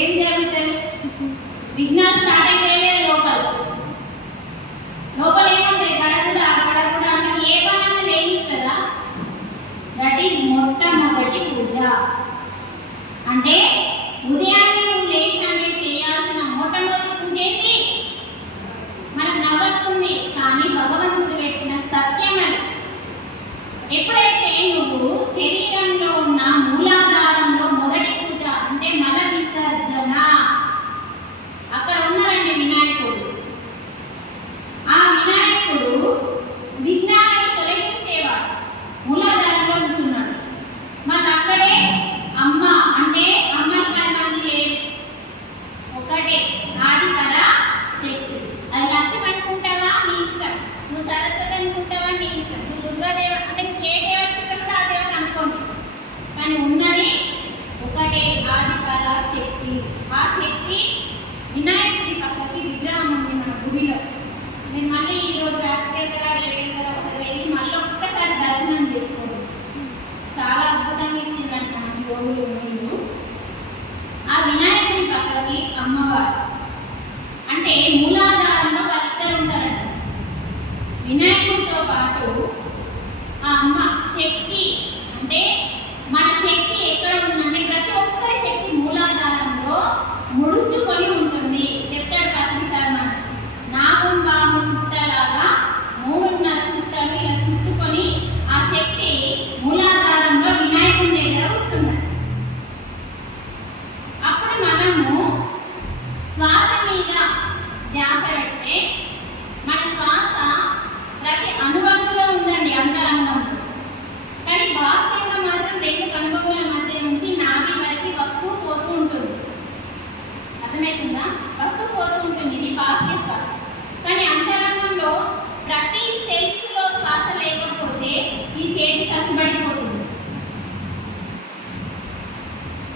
ఏం జరుగుతుంది విఘ్నాలు స్టార్ట్ అయిపోయే లోపల. లోపల ఏముంటాయి? గడగుడ గడగుడ అంటే ఏ పని అన్నది ఏమి ఇస్తుందా దట్ ఈజ్ మొట్టమొదటి పూజ. అంటే ఉదయాన్నే నువ్వు లేచానే చేయాల్సిన మొట్టమొదటి పూజ ఏంటి? మనం నవ్వస్తుంది కానీ భగవంతుడు పెట్టిన సత్యం అని ఎప్పుడైతే నువ్వు శరీరం కానీ ఉన్నది ఒకటే ఆది పరాశక్తి ఆ శక్తి వినాయకుడి పక్కకి విగ్రహం ఉంది మన గుడిలో. నేను మళ్ళీ ఈరోజు రాత్రిగా వెళ్ళిన వెళ్ళి మళ్ళీ ఒక్కసారి దర్శనం చేసుకోండి చాలా అద్భుతంగా ఇచ్చిందంట మన యోగులు మీరు ఆ వినాయకుడి పక్కకి అమ్మవారు. అంటే మూల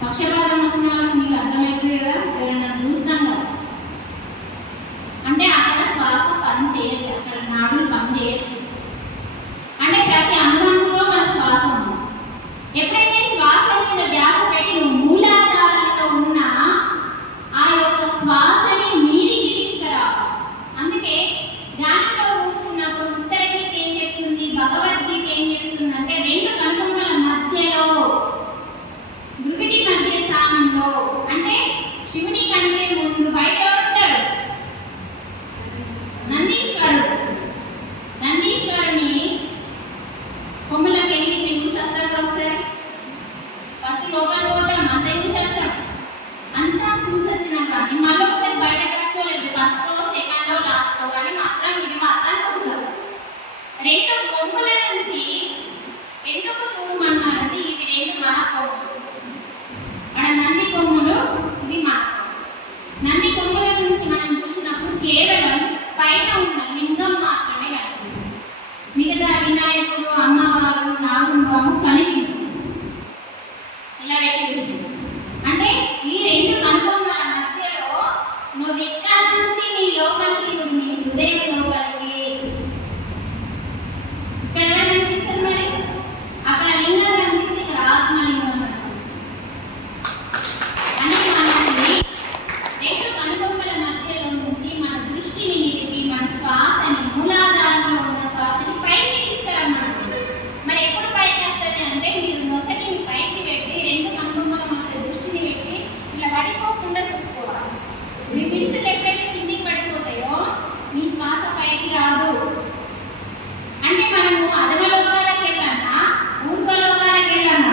అక్షరాలు వచ్చిన వాళ్ళకి మీకు అర్థమవుతుంది కదా ఎవరైనా చూస్తాం కదా పైకి చూసుకోవాలి మీ విడుసులు ఎప్పుడైతే కిందికి పడిపోతాయో మీ శ్వాస పైకి రాదు. అంటే మనము అధమలోకాలకు వెళ్ళామా? ఊపలోకాలకు వెళ్ళామా?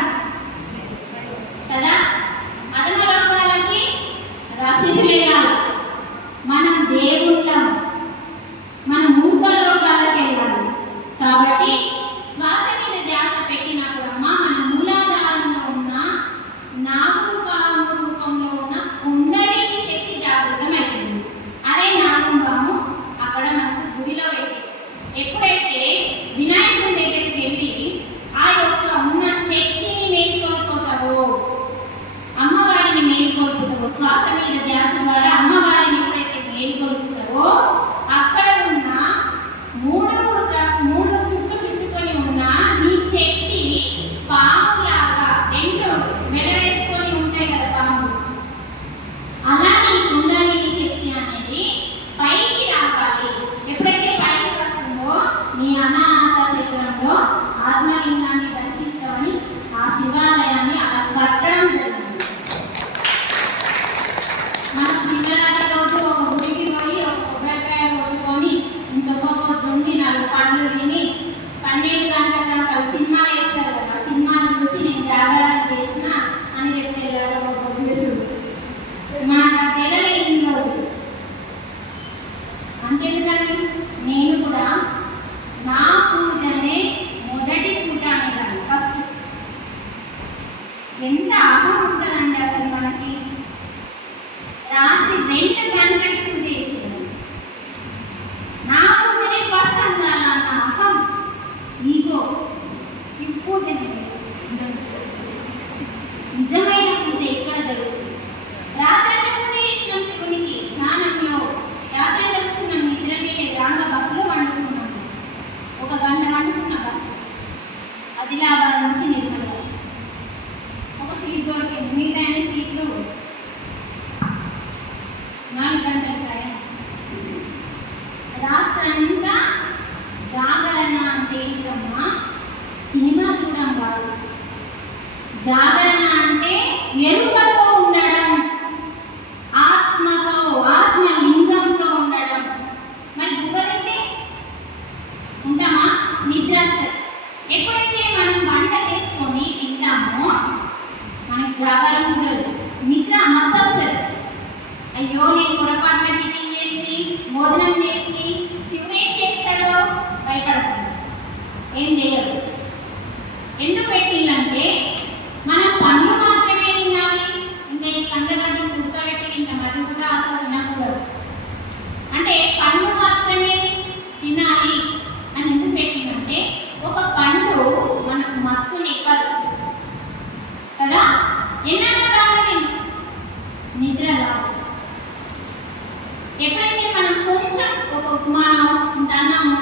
జాగరణ అంటే ఎరుకతో ఉండడం ఆత్మతో ఆత్మ లింగంతో ఉండడం. మరి గుబరితే ఉంటామా నిద్ర ఎప్పుడైతే మనం వంట చేసుకొని తింటామో మనకు జాగరణ కుదరదు. నిద్ర మత్తొస్తుంది అయ్యో నేను పొరపాటున టిఫిన్ చేసి భోజనం చేసి శివుడు ఏం చేస్తాడో భయపడతాడు ఏం చేయరు. ఎన్నడూ రావాలి నిద్ర రాదు ఎప్పుడైతే మనం కొంచెం ఒక ఉపమానం దానము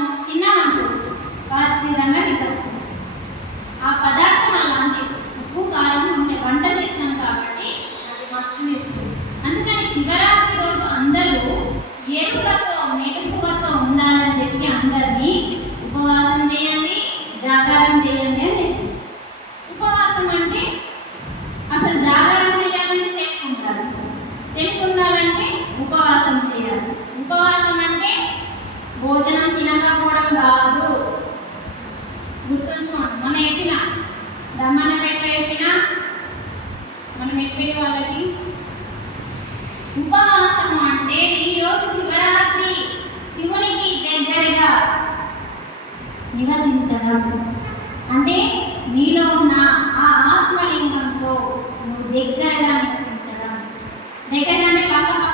ఉపవాసము అంటే ఈరోజు శివరాత్రి. శివునికి దగ్గరగా నివసించడం. అంటే నీలో ఉన్న ఆ ఆత్మలింగంతో నువ్వు దగ్గరగా నివసించడం. దగ్గరగానే పక్క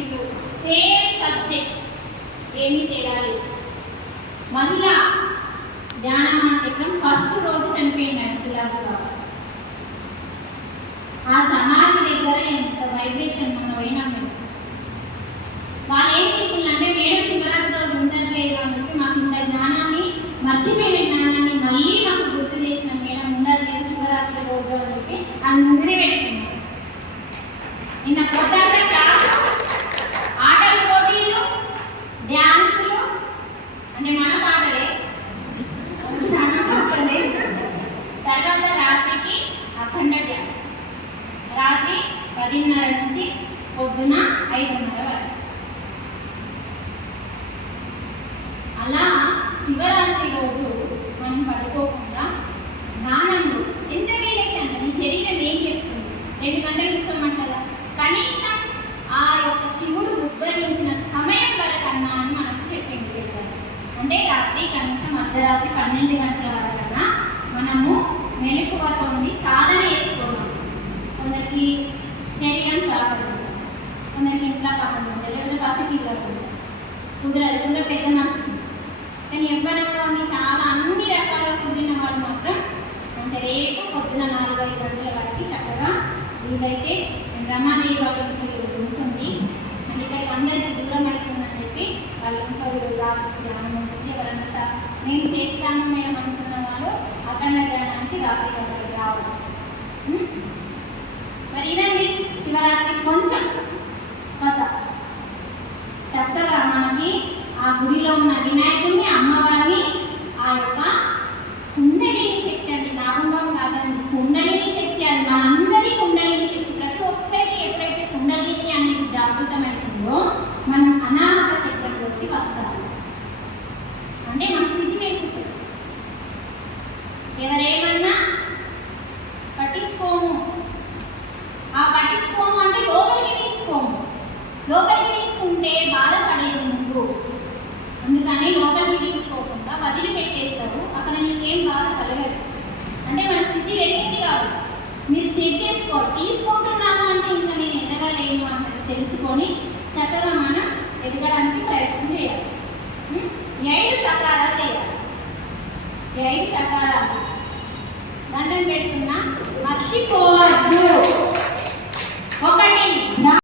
ఇచ్చిండు సేమ్ సబ్జెక్ట్ ఏమీ తేడా లేదు మహిళ ధ్యానమా చక్రం ఫస్ట్ రోజు చనిపోయినాడు గులాబీ బాబు ఆ సమాధి దగ్గర ఎంత వైబ్రేషన్ మనం పోయినాం మేము వాళ్ళు ఏం చేసిందంటే మేడం శివరాత్రి రోజు ఉండట్లేదు అని చెప్పి మాకు ఇంత జ్ఞానాన్ని మర్చిపోయిన జ్ఞానాన్ని మళ్ళీ మాకు గుర్తు చేసిన మేడం ఉండట్లేదు శివరాత్రి రోజు అని చెప్పి అందరినీ పెట్టుకున్నాం పొద్దున ఐదున్నర వరకు. అలా శివరాత్రి రోజు మనం పడుకోకుండా ధ్యానంలో ఎంత వీలైతే నీ శరీరం ఏం చెప్తుంది రెండు గంటలు ఇస్తామంటారా కనీసం ఆ యొక్క శివుడు ఉద్భవించిన సమయం వరకన్నా అని మనకు చెప్పింది అంటే రాత్రి కనీసం అర్ధరాత్రి పన్నెండు గంటల వరకన్నా మనము మెలకువతో ఉండి సాధన వేసుకోవాలి కొందరికి ఇదైతే రమ వాళ్ళకి ఉంటుంది. ఇక్కడ ఇక్కడికి అందరికీ దూరం అవుతుందని చెప్పి వాళ్ళు రాకపోతే ధ్యానం ఉంటుంది. ఎవరన్నా మేము చేస్తాము మేడం అనుకున్న వాళ్ళు అఖండ ధ్యానానికి రాత్రి రావచ్చు. మరి ఇదండి. శివరాత్రి కొంచెం తీసుకుంటున్నాను అంటే ఇంకా నేను ఎదగలేను అంటే తెలుసుకొని చక్కగా మనం ఎదగడానికి ప్రయత్నం చేయాలి. ఐదు సకారాలు చేయాలి. ఐదు సకారాలు. దండం పెడుతున్నా మర్చిపో